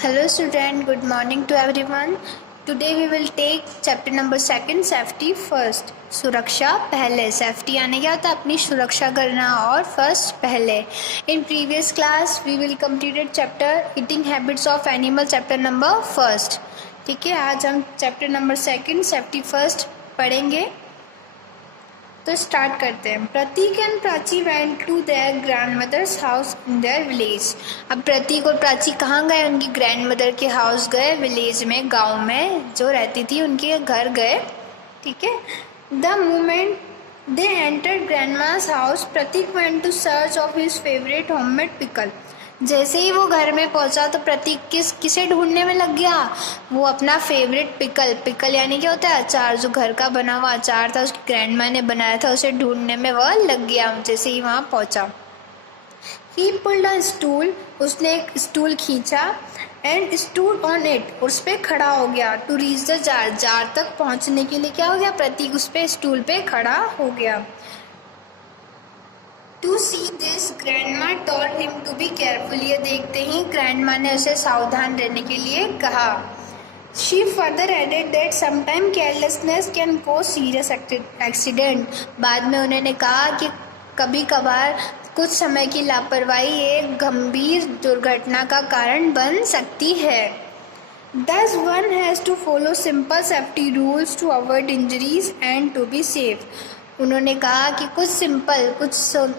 Hello student, good morning to everyone. Today we will take chapter number 2 safety first. सुरक्षा पहले. Safety यानी क्या होता है? अपनी सुरक्षा करना और फर्स्ट पहले. In previous class we will completed chapter eating habits of animal chapter number 1. ठीक है, आज हम chapter number 2 सेफ्टी फर्स्ट पढ़ेंगे. तो स्टार्ट करते हैं. Prateek and Prachi went to their grandmothers house in their village. अब प्रतीक और प्राची कहाँ गए? उनकी ग्रैंडमदर के हाउस गए, विलेज में, गांव में जो रहती थी उनके घर गए. ठीक है. The moment they entered grandmas house Prateek went to search of his favourite homemade pickle. जैसे ही वो घर में पहुंचा तो प्रतीक किसे ढूंढने में लग गया? वो अपना फेवरेट पिकल यानी क्या होता है? अचार. जो घर का बना हुआ अचार था उसकी ग्रैंडमा ने बनाया था, उसे ढूंढने में वह लग गया जैसे ही वहाँ पहुंचा. ही पुल्ड अ स्टूल. उसने एक स्टूल खींचा एंड स्टूड ऑन इट. उस पर खड़ा हो गया. To reach the jar. Jar तक पहुँचने के लिए क्या हो गया? प्रतीक उस पर स्टूल पे खड़ा हो गया. To see this grandma told him to be careful. ये देखते ही ग्रैंडमा ने उसे सावधान रहने के लिए कहा. She further added that sometime carelessness can cause serious accident. बाद में उन्होंने कहा कि कभी कभार कुछ समय की लापरवाही एक गंभीर दुर्घटना का कारण बन सकती है. Thus one has to follow simple safety rules to avoid injuries and to be safe. उन्होंने कहा कि कुछ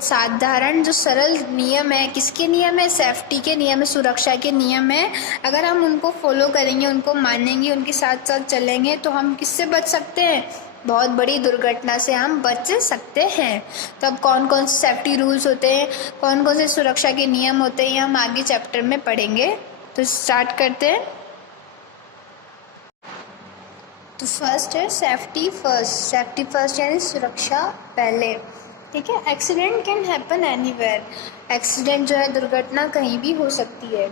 साधारण जो सरल नियम है. किसके नियम है? सेफ्टी के नियम है, सुरक्षा के नियम है. अगर हम उनको फॉलो करेंगे, उनको मानेंगे, उनके साथ साथ चलेंगे तो हम किससे बच सकते हैं? बहुत बड़ी दुर्घटना से हम बच सकते हैं. तो अब कौन कौन से सेफ्टी रूल्स होते हैं, कौन कौन से सुरक्षा के नियम होते हैं, ये हम आगे चैप्टर में पढ़ेंगे. तो स्टार्ट करते हैं. तो फर्स्ट है सेफ्टी फर्स्ट. सेफ्टी फर्स्ट यानी सुरक्षा पहले. ठीक है. Accident can happen anywhere. Accident जो है, दुर्घटना कहीं भी हो सकती है.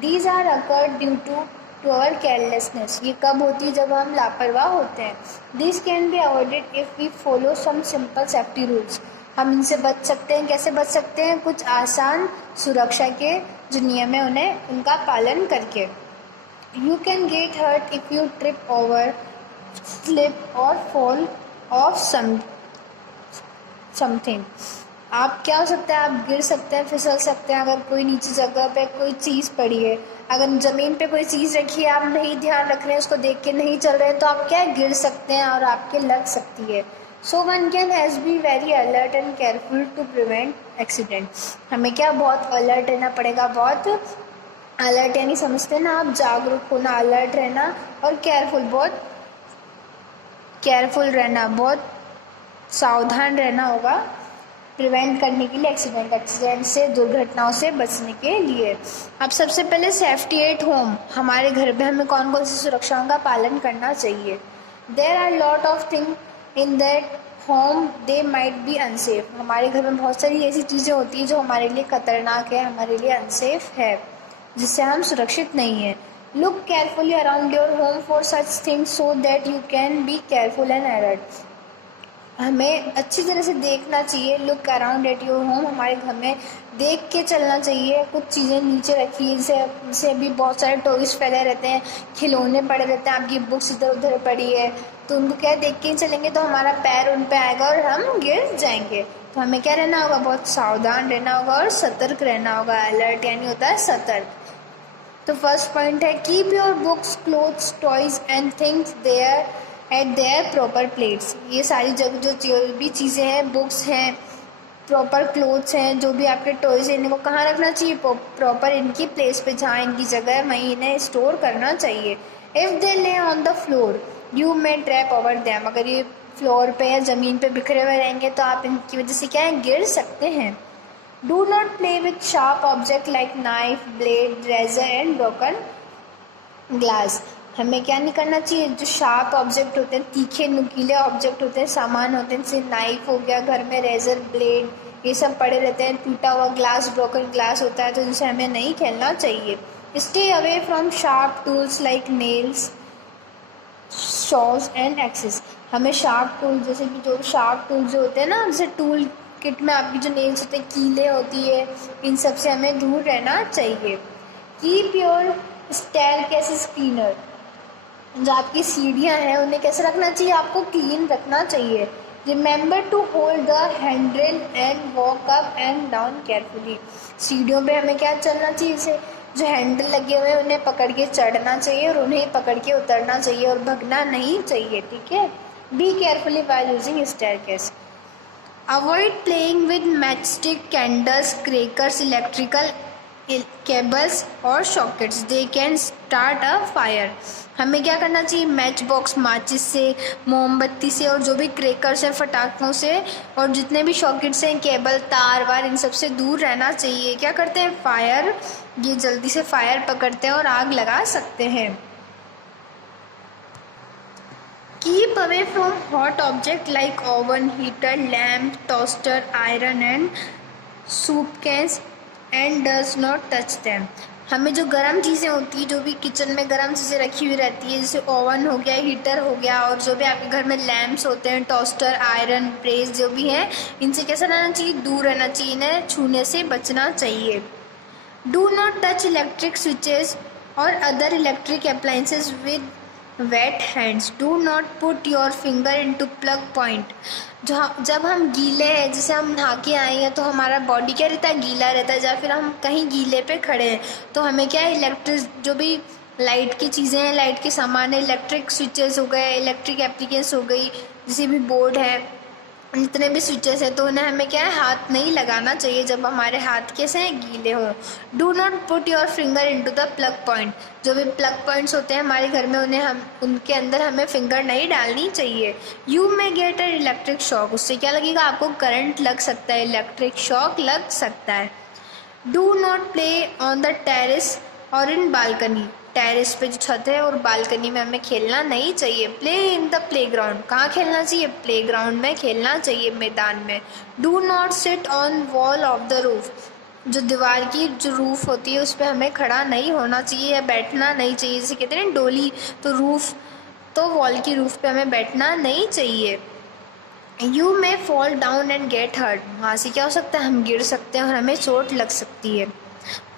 These are occurred due to our carelessness. ये कब होती है? जब हम लापरवाह होते हैं. This can be avoided if we follow some simple safety rules. हम इनसे बच सकते हैं. कैसे बच सकते हैं? कुछ आसान सुरक्षा के जो नियम है उनका पालन करके. You can get hurt if you trip over, slip और फॉल ऑफ समथिंग. आप क्या हो सकता है? आप गिर सकते हैं, फिसल सकते हैं. अगर कोई नीचे जगह पे कोई चीज़ पड़ी है, अगर ज़मीन पे कोई चीज़ रखी है, आप नहीं ध्यान रख रहे हैं, उसको देख के नहीं चल रहे हैं, तो आप क्या गिर सकते हैं और आपके लग सकती है. So one can has be very alert and careful to prevent accident. हमें क्या बहुत अलर्ट रहना पड़ेगा. बहुत अलर्ट यानी समझते हैं ना आप, जागरूक होना, अलर्ट रहना, और बहुत केयरफुल रहना, बहुत सावधान रहना होगा प्रिवेंट करने के लिए, एक्सीडेंट से, दुर्घटनाओं से बचने के लिए. अब सबसे पहले सेफ्टी एट होम. हमारे घर में हमें कौन कौन सी सुरक्षाओं का पालन करना चाहिए? There are lot of thing in that home they might be unsafe. हमारे घर में बहुत सारी ऐसी चीज़ें होती हैं जो हमारे लिए खतरनाक है, हमारे लिए अनसेफ है, जिससे हम सुरक्षित नहीं हैं. Look carefully around your home for such things so that you can be careful and alert. हमें अच्छी तरह से देखना चाहिए. Look around at your home. हमारे घर में देख के चलना चाहिए. कुछ चीज़ें नीचे रखी जिससे भी बहुत सारे टॉयज फैले रहते हैं, खिलौने पड़े रहते हैं, आपकी बुक्स इधर उधर पड़ी है, तो उनको क्या देख के ही चलेंगे तो हमारा पैर उन पे आएगा और हम गिर जाएंगे. तो हमें क्या रहना होगा? बहुत सावधान रहना होगा और सतर्क रहना होगा. अलर्ट यानी होता है सतर्क. तो फर्स्ट पॉइंट है keep your books, clothes, toys and things there at their proper plates. ये सारी जगह जो भी चीज़ें हैं, बुक्स हैं, प्रॉपर क्लोथ्स हैं, जो भी आपके टॉयज हैं, इनको कहाँ रखना चाहिए? प्रॉपर इनकी प्लेस पे, जहाँ इनकी जगह है वहीं इन्हें स्टोर करना चाहिए. इफ़ दे ले on the floor you may trap over them. अगर ये फ्लोर पे या ज़मीन पे बिखरे हुए रहेंगे तो आप इनकी वजह से क्या है? गिर सकते हैं. Do not play with sharp objects like knife, blade, razor and broken glass. हमें क्या नहीं करना चाहिए? जो शार्प ऑब्जेक्ट होते हैं, तीखे नुकीले ऑब्जेक्ट होते हैं, सामान होते हैं, जैसे नाइफ हो गया, घर में रेजर, ब्लेड, ये सब पड़े रहते हैं. टूटा हुआ ग्लास, ब्रोकन ग्लास होता है, तो इनसे हमें नहीं खेलना चाहिए. Stay away from sharp tools like nails, saws and axes. हमें शार्प टूल, जैसे कि जो शार्प टूल्स होते हैं ना, जैसे टूल किट में आपकी जो नेल्स होते हैं, कीले होती है, इन सब से हमें दूर रहना चाहिए. कीप योर स्टेयरकेसेस क्लीनर, जो आपकी सीढ़ियाँ हैं उन्हें कैसे रखना चाहिए, आपको क्लीन रखना चाहिए। Remember to hold the handrail and walk up and down carefully, सीढ़ियों पे हमें क्या चलना चाहिए, इसे जो हैंडल लगे हुए हैं उन्हें पकड़ के चढ़ना चाहिए और उन्हें पकड़ के उतरना चाहिए और भगना नहीं चाहिए, ठीक है। Be carefully while using staircase. Avoid playing with matchstick, candles, crackers, electrical cables और sockets, they can start a fire. हमें क्या करना चाहिए, मैच बॉक्स, माचिस से, मोमबत्ती से और जो भी क्रैकर्स हैं, फटाखों से और जितने भी सॉकेट्स हैं, केबल, तार वार, इन सब से दूर रहना चाहिए। क्या करते हैं, फायर, ये जल्दी से फायर पकड़ते हैं और आग लगा सकते हैं। Keep away from hot object like oven, heater, lamp, toaster, iron and soup cans and does not touch them. हमें जो गर्म चीज़ें होती हैं, जो भी किचन में गर्म चीज़ें रखी हुई रहती है, जैसे ओवन हो गया, हीटर हो गया और जो भी आपके घर में लैम्प्स होते हैं, टोस्टर, आयरन, प्रेस जो भी हैं, इनसे कैसा रहना चाहिए, दूर रहना चाहिए, इन्हें छूने से बचना चाहिए। Do not touch electric switches और other electric appliances with wet hands. Do not put your finger into plug point. जब हम गीले हैं, जैसे हम नहा के आए हैं तो हमारा बॉडी क्या रहता है, गीला रहता है, या फिर हम कहीं गीले पे खड़े हैं तो हमें क्या है, इलेक्ट्रिक जो भी लाइट की चीज़ें हैं, लाइट के सामान है, इलेक्ट्रिक स्विचेस हो गए, इलेक्ट्रिक एप्लीकेंस हो गई, जैसे भी बोर्ड है, जितने भी स्विचेस हैं, तो उन्हें हमें क्या है, हाथ नहीं लगाना चाहिए जब हमारे हाथ कैसे हैं, गीले हों। Do not put your finger into the plug point. जो भी प्लग पॉइंट्स होते हैं हमारे घर में, उनके अंदर हमें फिंगर नहीं डालनी चाहिए। You may get an electric shock, उससे क्या लगेगा, आपको करंट लग सकता है, इलेक्ट्रिक शॉक लग सकता है। Do not play on the terrace और इन बालकनी, टेरेस पे जो छत है और बालकनी में हमें खेलना नहीं चाहिए। प्ले इन द प्लेग्राउंड, कहाँ खेलना चाहिए, प्लेग्राउंड में खेलना चाहिए, मैदान में। Do not sit on wall of the roof, जो दीवार की जो रूफ होती है उस पर हमें खड़ा नहीं होना चाहिए या बैठना नहीं चाहिए, जैसे कहते हैं डोली, तो रूफ, तो वॉल की रूफ पे हमें बैठना नहीं चाहिए। You may fall down and get hurt, वहाँ से क्या हो सकता है, हम गिर सकते हैं और हमें चोट लग सकती है।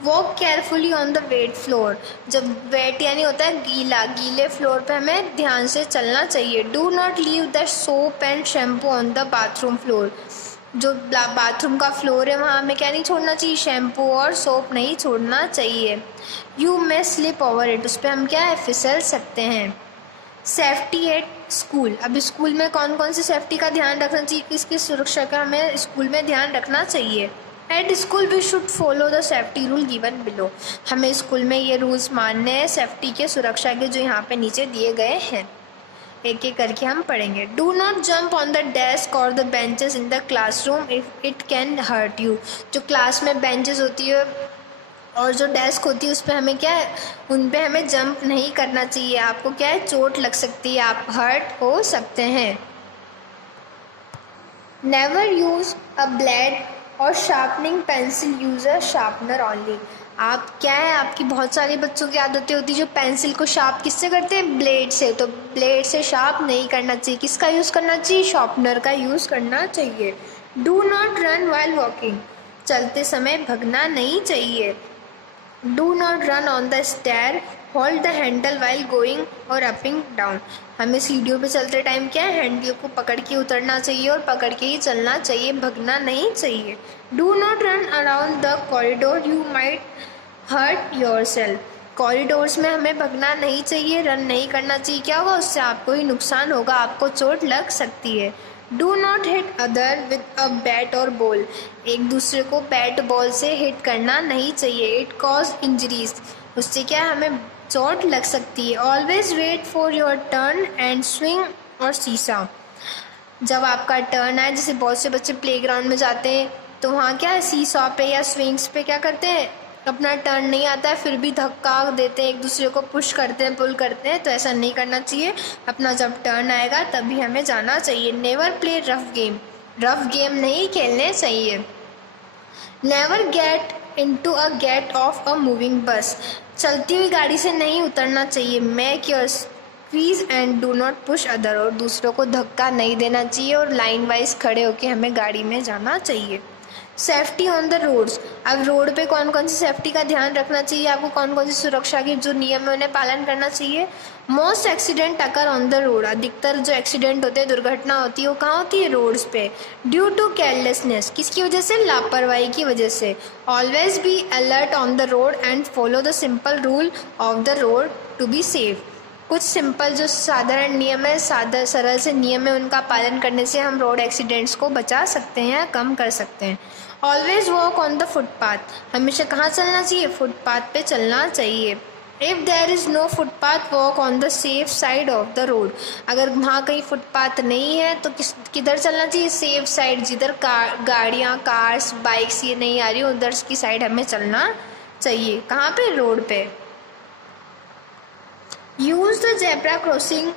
Walk carefully on the wait floor, जब वेट यानी होता है गीला, गीले फ्लोर पे हमें ध्यान से चलना चाहिए। Do not leave the soap and shampoo on the bathroom floor, जो बाथरूम का फ्लोर है वहाँ हमें क्या नहीं छोड़ना चाहिए, शैम्पू और सोप नहीं छोड़ना चाहिए। You may slip over it, उस पर हम क्या है, फिसल सकते हैं। सेफ्टी एट स्कूल, अब स्कूल में कौन कौन सी सेफ्टी का ध्यान रखना चाहिए, किसकी सुरक्षा का हमें स्कूल में ध्यान रखना चाहिए। At school we should follow the safety rule given below, हमें स्कूल में ये रूल्स मानने हैं सेफ्टी के, सुरक्षा के, जो यहाँ पे नीचे दिए गए हैं, एक एक करके हम पढ़ेंगे। Do not jump on the desk और the benches in the classroom if it can hurt you, जो क्लास में बेंचेस होती है और जो डेस्क होती है उस पर हमें क्या है, उन पर हमें जंप नहीं करना चाहिए, आपको क्या है, चोट लग सकती है, आप हर्ट हो सकते हैं। नेवर यूज़ अ ब्लेड और शार्पनिंग पेंसिल, यूज़ अ शार्पनर ऑनली। आप क्या है, आपकी बहुत सारे बच्चों की आदतें होती है जो पेंसिल को शार्प किससे करते हैं, ब्लेड से, तो ब्लेड से शार्प नहीं करना चाहिए, किसका यूज़ करना चाहिए, शार्पनर का यूज़ करना चाहिए। Do not run while walking, चलते समय भगना नहीं चाहिए। Do not run on the stair, hold the handle while going और अपिंग डाउन, हमें सीढ़ियों पे चलते टाइम क्या है, हैंडल को पकड़ के उतरना चाहिए और पकड़ के ही चलना चाहिए, भगना नहीं चाहिए। Do not run around the corridor, you might hurt yourself, corridors में हमें भगना नहीं चाहिए, रन नहीं करना चाहिए, क्या होगा, उससे आपको ही नुकसान होगा, आपको चोट लग सकती है। Do not hit other with a bat और बॉल, एक दूसरे को बैट बॉल से हिट करना नहीं चाहिए, इट कॉज इंजरीज, उससे क्या हमें चोट लग सकती है। Always wait for your turn and swing और सीसा, जब आपका टर्न आए, जैसे बहुत से बच्चे प्लेग्राउंड में जाते हैं तो वहाँ क्या है, सीसॉ पे या स्विंग्स पे क्या करते हैं, अपना टर्न नहीं आता है फिर भी धक्का देते हैं, एक दूसरे को पुश करते हैं, पुल करते हैं, तो ऐसा नहीं करना चाहिए, अपना जब टर्न आएगा तभी हमें जाना चाहिए। Never play rough game, rough game नहीं खेलने चाहिए। Never get into a get off a moving bus, चलती हुई गाड़ी से नहीं उतरना चाहिए। Make your squeeze and do not push other, और दूसरों को धक्का नहीं देना चाहिए और लाइन वाइज खड़े होकर हमें गाड़ी में जाना चाहिए। Safety on the roads. अब रोड पे कौन कौन सी सेफ्टी का ध्यान रखना चाहिए आपको, कौन कौन सी सुरक्षा के जो नियम है उन्हें पालन करना चाहिए। Most accident occur on the road. अधिकतर जो एक्सीडेंट होते हैं, दुर्घटना होती है, वो कहाँ होती है, रोड्स पे। ड्यू टू केयरलेसनेस, किसकी वजह से, लापरवाही की वजह से। Always be alert on the road and follow the simple rule of the road to be safe. कुछ सिंपल जो साधारण नियम है, सरल से नियम है, उनका पालन करने से हम रोड एक्सीडेंट्स को बचा सकते हैं या कम कर सकते हैं। Always walk on the footpath. हमेशा कहाँ चलना चाहिए, फुटपाथ पे चलना चाहिए। If there is no footpath walk on the safe side of the road. अगर वहाँ कहीं फुटपाथ नहीं है तो किधर चलना चाहिए, सेफ साइड, जिधर गाड़ियाँ, कार्स, बाइक्स ये नहीं आ रही उधर की साइड हमें चलना चाहिए। कहाँ पे, रोड पे। Use the zebra crossing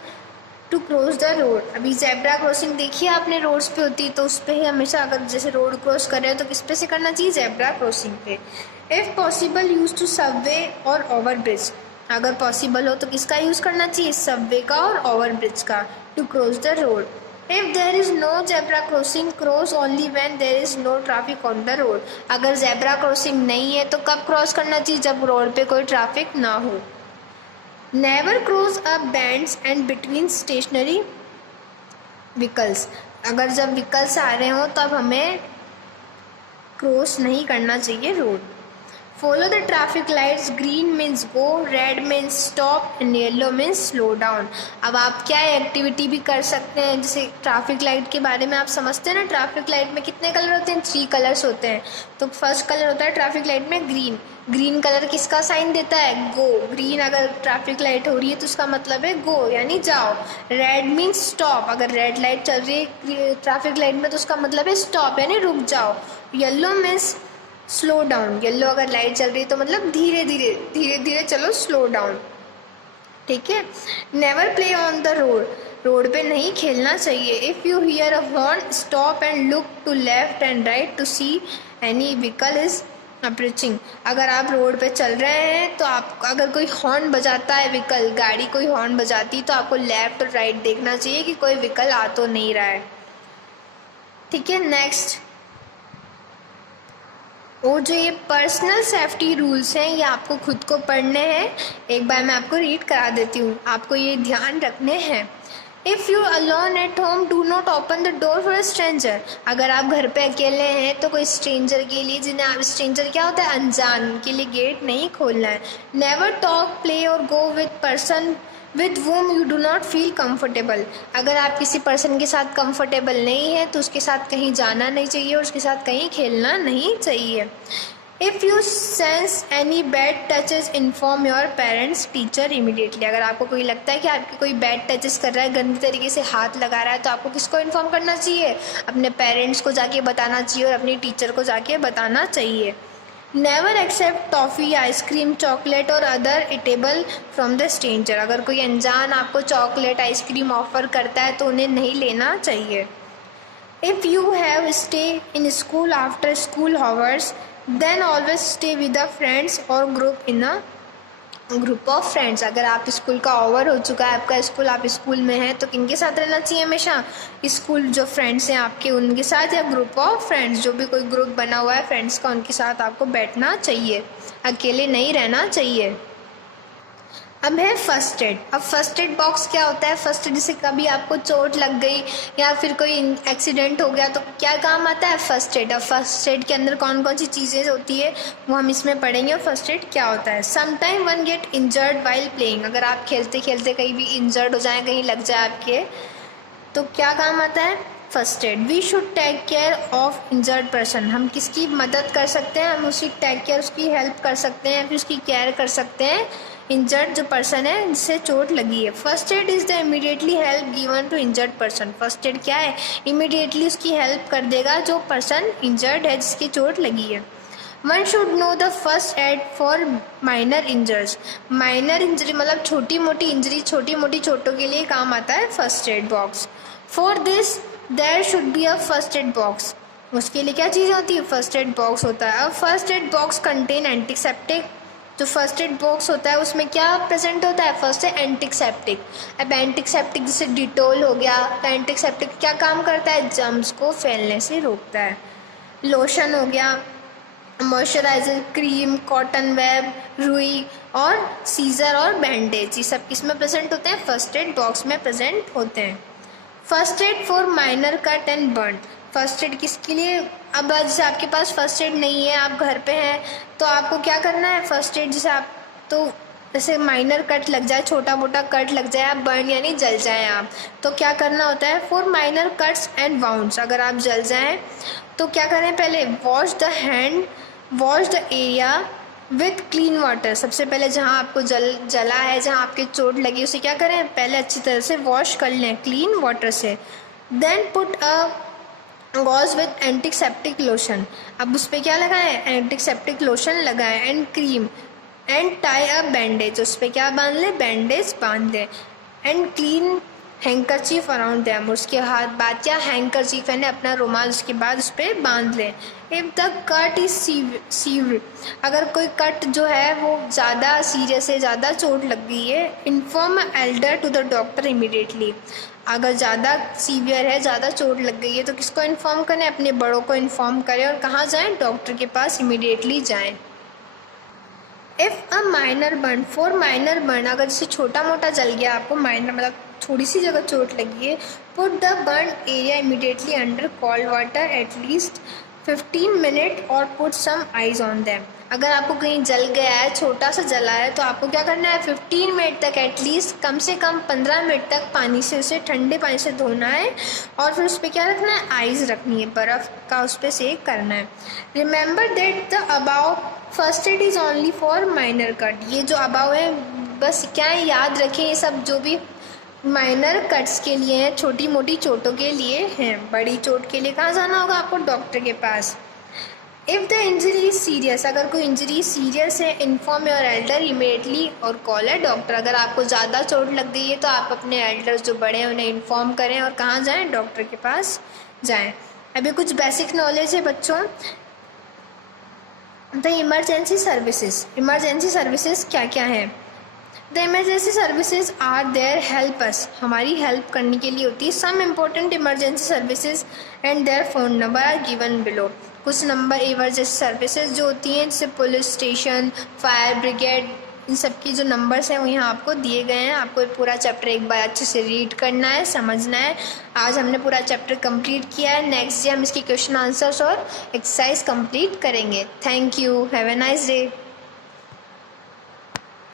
to cross the road. अभी जेब्रा क्रॉसिंग देखिए आपने, रोड्स पे होती है तो उस पर ही हमेशा, अगर जैसे रोड क्रॉस कर रहे हो तो किस पे से करना चाहिए, जेब्रा क्रॉसिंग पे। If possible use to subway और ओवर ब्रिज। अगर पॉसिबल हो तो किसका यूज़ करना चाहिए, सबवे का और ओवर ब्रिज का, to cross the road. If there is no zebra crossing cross only when there is no traffic on the road. अगर जेब्रा क्रॉसिंग नहीं है तो कब क्रॉस करना चाहिए, जब रोड पे कोई ट्रैफिक ना हो। Never cross a bends and between stationary vehicles. अगर जब व्हीकल्स आ रहे हो तब हमें क्रॉस नहीं करना चाहिए road. Follow the traffic lights, green means go, red means stop and yellow means slow down. अब आप क्या एक्टिविटी भी कर सकते हैं, जैसे ट्रैफिक लाइट के बारे में आप समझते हैं ना, ट्रैफिक लाइट में कितने कलर होते हैं, 3 कलर्स होते हैं। तो फर्स्ट कलर होता है ट्रैफिक लाइट में ग्रीन। ग्रीन कलर किसका साइन देता है, गो। ग्रीन अगर ट्रैफिक लाइट हो रही है तो उसका मतलब है गो, यानी जाओ। रेड मीन्स स्टॉप, अगर रेड लाइट चल रही है ट्रैफिक लाइट में तो उसका मतलब है स्टॉप, यानी रुक जाओ। Yellow means slow down, yellow अगर लाइट चल रही है तो मतलब धीरे धीरे चलो, स्लो डाउन। ठीक है। Never play on the road. Road पे नहीं खेलना चाहिए। If you hear a horn stop and look to left and right to see any vehicle is approaching. अगर आप रोड पे चल रहे हैं तो आप, अगर कोई हॉर्न बजाता है, व्हीकल, गाड़ी कोई हॉर्न बजाती तो आपको लेफ्ट और राइट देखना चाहिए कि कोई व्हीकल आ तो नहीं रहा है। ठीक है। नेक्स्ट, और जो ये पर्सनल सेफ्टी रूल्स हैं ये आपको खुद को पढ़ने हैं। एक बार मैं आपको रीड करा देती हूँ, आपको ये ध्यान रखने हैं। If you alone at home do not open the door for a stranger. अगर आप घर पे अकेले हैं तो कोई स्ट्रेंजर के लिए, जिन्हें आप, स्ट्रेंजर क्या होता है, अनजान, उनके लिए गेट नहीं खोलना है। नेवर टॉक, प्ले और go with person with whom you do not feel comfortable. अगर आप किसी पर्सन के साथ कंफर्टेबल नहीं है तो उसके साथ कहीं जाना नहीं चाहिए और उसके साथ कहीं खेलना नहीं चाहिए। If you sense any bad touches inform your parents teacher immediately. अगर आपको कोई लगता है कि आपके कोई बैड टचेस कर रहा है, गंदी तरीके से हाथ लगा रहा है, तो आपको किसको इन्फॉर्म करना चाहिए, अपने पेरेंट्स को जाके बताना चाहिए और अपनी टीचर को जाके बताना चाहिए। Never accept toffee, ice cream, chocolate और other eatable from the stranger. अगर कोई अनजान आपको चॉकलेट, आइसक्रीम ऑफर करता है तो उन्हें नहीं लेना चाहिए। If you have stay in school after school hours then always stay with the friends और group in a group of friends. अगर आप स्कूल का ओवर हो चुका है आपका स्कूल, आप स्कूल में हैं तो किनके साथ रहना चाहिए हमेशा, स्कूल जो फ्रेंड्स हैं आपके उनके साथ, या ग्रुप ऑफ फ्रेंड्स, जो भी कोई ग्रुप बना हुआ है फ्रेंड्स का, उनके साथ आपको बैठना चाहिए, अकेले नहीं रहना चाहिए। अब है फर्स्ट एड। अब फर्स्ट एड बॉक्स क्या होता है, फर्स्ट एड, जैसे कभी आपको चोट लग गई या फिर कोई एक्सीडेंट हो गया तो क्या काम आता है, फर्स्ट एड। अब फर्स्ट एड के अंदर कौन कौन सी चीज़ें होती है वो हम इसमें पढ़ेंगे। फर्स्ट एड क्या होता है। Sometime one get injured while playing. अगर आप खेलते खेलते कहीं भी इंजर्ड हो जाए, कहीं लग जाए आपके, तो क्या काम आता है, first aid. We should take care of injured person. हम किसकी मदद कर सकते हैं, हम उसकी टेक केयर, उसकी हेल्प कर सकते हैं, फिर उसकी केयर कर सकते हैं, इंजर्ड जो पर्सन है जिससे चोट लगी है। First aid is the immediately help given to injured person. First aid क्या है, इमीडिएटली उसकी हेल्प कर देगा जो पर्सन इंजर्ड है, जिसकी चोट लगी है। One should know the first aid for minor इंजर्स। Minor injury मतलब छोटी मोटी इंजरी, छोटी मोटी चोटों के लिए काम आता है first aid box. For this there should be a first aid box. उसके लिए क्या चीज़ होती है, फर्स्ट एड बॉक्स होता है। अब first aid box contain antiseptic. जो फर्स्ट एड बॉक्स होता है उसमें क्या प्रेजेंट होता है, फर्स्ट है एंटीसेप्टिक। अब एंटीसेप्टिक जैसे डिटोल हो गया, तो एंटीसेप्टिक क्या काम करता है, जर्म्स को फैलने से रोकता है। लोशन हो गया, मॉइस्चराइज़र, क्रीम, कॉटन वेब, रुई और सीज़र और बैंडेज, ये सब किसमें प्रेजेंट होते हैं? फर्स्ट एड बॉक्स में प्रेजेंट होते हैं। First aid for minor cut and burn, first aid किसके लिए? अब जैसे आपके पास फर्स्ट एड नहीं है, आप घर पे हैं, तो आपको क्या करना है? फर्स्ट एड जैसे आप तो जैसे माइनर कट लग जाए, छोटा मोटा कट लग जाए, आप बर्न यानी जल जाएं आप, तो क्या करना होता है? For minor cuts and wounds, अगर आप जल जाएं तो क्या करें? पहले wash the hand, wash the area with clean water, सबसे पहले जहाँ आपको जला है, जहाँ आपके चोट लगी, उसे क्या करें? पहले अच्छी तरह से वॉश कर लें क्लीन वाटर से। Then put a gauze with antiseptic lotion, अब उस पर क्या लगाएं? एंटीसेप्टिक लोशन लगाएं and cream and tie a bandage, उस पर क्या बांध लें? बैंडेज बांध लें and clean handkerchief around them, उसके हाथ बाद क्या? हैंकरचीफ यानी अपना रुमाल, उसके बाद उस पर बांध लें। If the cut is severe, अगर कोई कट जो है वो ज़्यादा सीरियस है, ज़्यादा चोट लग गई है, inform elder to the doctor immediately, अगर ज़्यादा सीवियर है, ज़्यादा चोट लग गई है तो किसको इन्फॉर्म करें? अपने बड़ों को इन्फॉर्म करें और कहाँ जाएं? डॉक्टर के पास इमीडिएटली जाएं। If a minor burn, for minor burn, अगर जैसे छोटा मोटा जल गया आपको, माइनर मतलब थोड़ी सी जगह चोट लगी है, put the burn area immediately under cold water at least 15 minute और put some ice on them, अगर आपको कहीं जल गया है, छोटा सा जला है, तो आपको क्या करना है? 15 मिनट तक, एटलीस्ट कम से कम 15 मिनट तक पानी से, उसे ठंडे पानी से धोना है और फिर उस पर क्या रखना है? आइज़ रखनी है, बर्फ़ का उस पर सेक करना है। Remember that the above first aid is only for minor cut, ये जो अबाउ है बस क्या है? याद रखें, ये सब जो भी माइनर कट्स के लिए हैं, छोटी मोटी चोटों के लिए हैं, बड़ी चोट के लिए कहाँ जाना होगा आपको? डॉक्टर के पास। If the injury is serious, अगर कोई इंजरी सीरियस है, इन्फॉर्म योर एल्डर इमीडिएटली और कॉल है डॉक्टर, अगर आपको ज़्यादा चोट लग गई है तो आप अपने एल्डर्स जो बड़े हैं उन्हें इन्फॉर्म करें और कहाँ जाएं? डॉक्टर के पास जाएं। अभी कुछ बेसिक नॉलेज है बच्चों। The emergency services, emergency services क्या क्या हैं? The emergency services are there help us, हमारी हेल्प करने के लिए होती है। Some important emergency services and their phone number are given below, कुछ नंबर इमरजेंसी सर्विसेज जो होती हैं, जैसे पुलिस स्टेशन, फायर ब्रिगेड, इन सब की जो नंबर्स हैं वो यहाँ आपको दिए गए हैं। आपको पूरा चैप्टर एक बार अच्छे से रीड करना है, समझना है। आज हमने पूरा चैप्टर कंप्लीट किया है, नेक्स्ट डे हम इसकी क्वेश्चन आंसर्स और एक्सरसाइज कंप्लीट करेंगे। Thank you, have a nice day.